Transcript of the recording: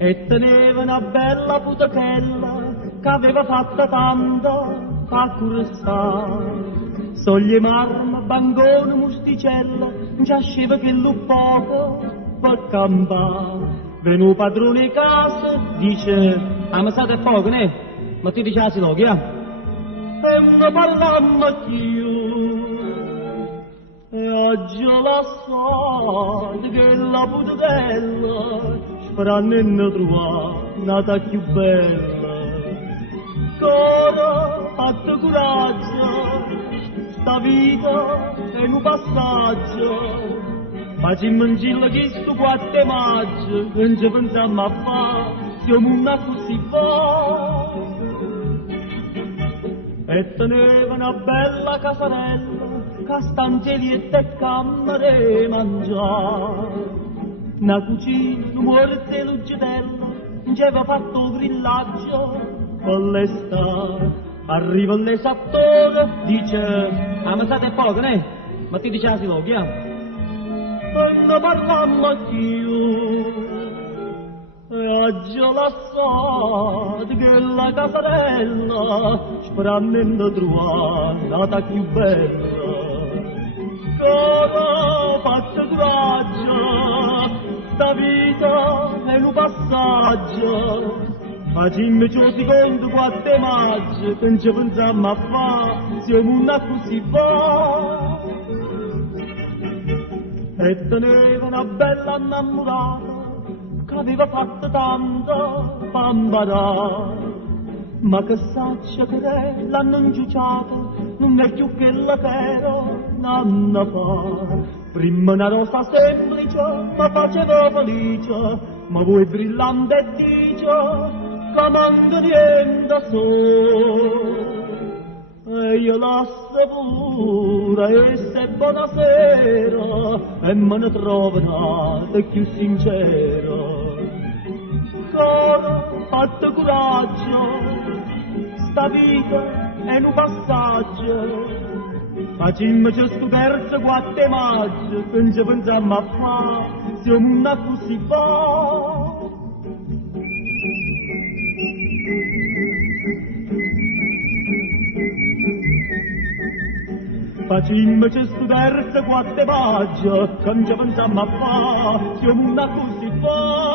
E teneva una bella putachella che aveva fatta tanta fa cursare. Soglie marmo, bangone, musticella, già sceva che lo poco per campare. Venu padrone di casa, dice, ammazzate è poco, ne? Ma tu dici si loghi, E ne parlammo più. E oggi la so che la putella faranno in trovare nata più bella. Cora, fatto coraggio, sta vita è un passaggio. Facciamo in giro che sto 4 maggio, non ci pensiamo a fare, siamo una così fa. E teneva una bella casarella, castanzelietta e camere mangiare. Una cucina, un morte e l'uggetella, ci aveva fatto il grillaggio con l'estate. Arriva l'esattore, dice, ammazzate è poco, ne? Ma ti dice si loghi, E ne parlammo più. E oggi la so che la casarella sperando trovare nata più bella. Cosa faccio coraggio, sta vita è un passaggio. Facciamo ciò secondo 4 maggio, che non ci pensiamo a fare, siamo una così fa. E teneva una bella innamorata, che aveva fatto tanto pambarà. Ma che saccia che l'hanno inciuciata, non è più che la che era un anno fa. Prima una rosa semplice, ma faceva felice, ma voi brillante e dice, che manca niente so. E io la sapura e se buonasera, e me ne trovo nata più sincera. Cora, fatto coraggio, sta vita è un passaggio. Facciamo questo terzo 4 maggio, che non ci pensiamo a fare, siamo una così fa. Facciamo questo terzo 4 maggio, che non ci pensiamo a fare, siamo una così fa.